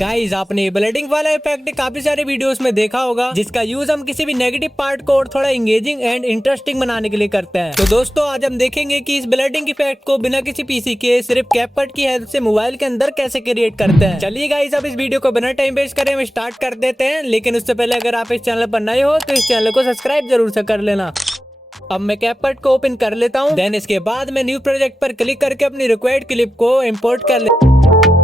Guys आपने blooding वाला effect काफी सारे वीडियोस में देखा होगा, जिसका यूज हम किसी भी नेगेटिव पार्ट को और थोड़ा इंगेजिंग एंड इंटरेस्टिंग बनाने के लिए करते हैं। तो दोस्तों आज हम देखेंगे कि इस ब्लडिंग इफेक्ट को बिना किसी पीसी के सिर्फ कैपकट की हेल्प से मोबाइल के अंदर कैसे क्रिएट करते हैं। चलिए गाइस अब इस वीडियो को बिना टाइम वेस्ट करे हम स्टार्ट कर देते हैं, लेकिन उससे पहले अगर आप इस चैनल पर नए हो तो इस चैनल को सब्सक्राइब जरूर से कर लेना। अब मैं कैपकट को ओपन कर लेता हूँ, देन इसके बाद मैं न्यू प्रोजेक्ट पर क्लिक करके अपनी रिक्वायर्ड क्लिप को इंपोर्ट कर लेता हूँ।